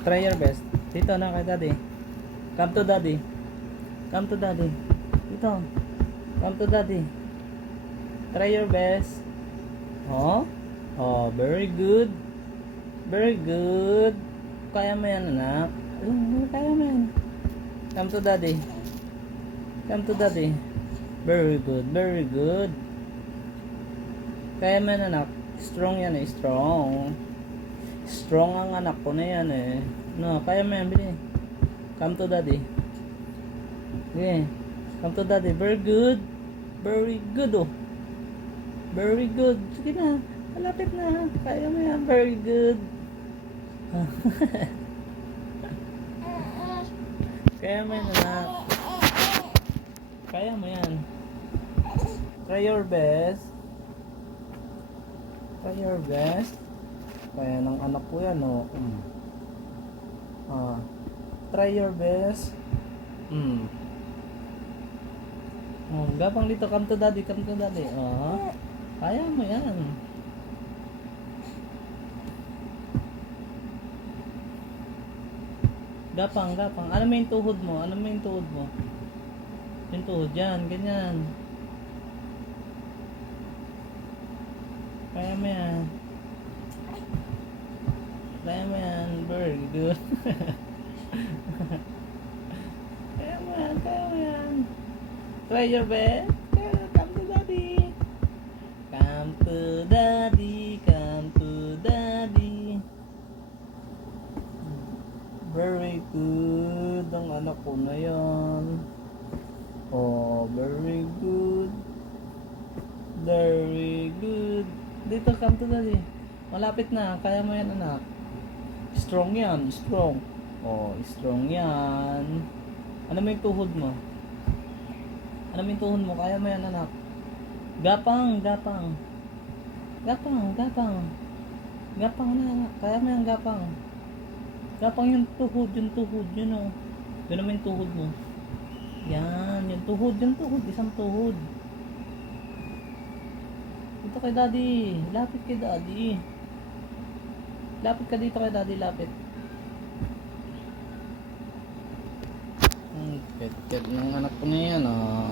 Try your best. Dito na kay daddy. Come to daddy. Come to daddy. Dito. Come to daddy. Try your best. Oh. Oh, very good. Very good. Kaya mo yan, anak. Kaya mo yan. Come to daddy. Come to daddy. Very good. Very good. Kaya mo yan, anak. Strong yan eh. Strong. Strong ang anak ko na yan eh. No, kaya mo yan. Bili. Come to daddy. Okay. Come to daddy. Very good. Very good oh. Very good. Sige na. Malapit na. Kaya mo yan. Very good. Kaya mo yan, anak. Kaya mo yan. Try your best. Try your best. Kaya ng anak ko yan, oh. Try your best. Gapang dito. Come to daddy. Come to daddy. Kaya mo yan. Gapang, gapang. Ano mo yung tuhod mo? Ano mo yung tuhod mo? Yung tuhod yan. Ganyan. Kaya mo yan. Kaya mo yan. Very good. Kaya mo yan. Kaya mo yan. Try your best. Come to daddy. Come to daddy. Come to daddy. Very good. Ang anak ko na yan. Oh, very good. Very good. Dito, come to daddy. Malapit na. Kaya mo yan, anak. Strong yan. Strong. Oh, strong yan. Ano mo yung tuhod mo? Ano mo yung tuhod mo? Kaya mo yan, anak. Gapang, gapang. Gapang, gapang. Gapang na, anak. Kaya mo yan, gapang. Gapang yung tuhod, yun oh. Yun naman yung tuhod mo. Yan, yung tuhod, isang tuhod. Dito kay daddy, lapit kay daddy. Lapit ka dito kay daddy, lapit. Pet ng anak ko na yan, oh.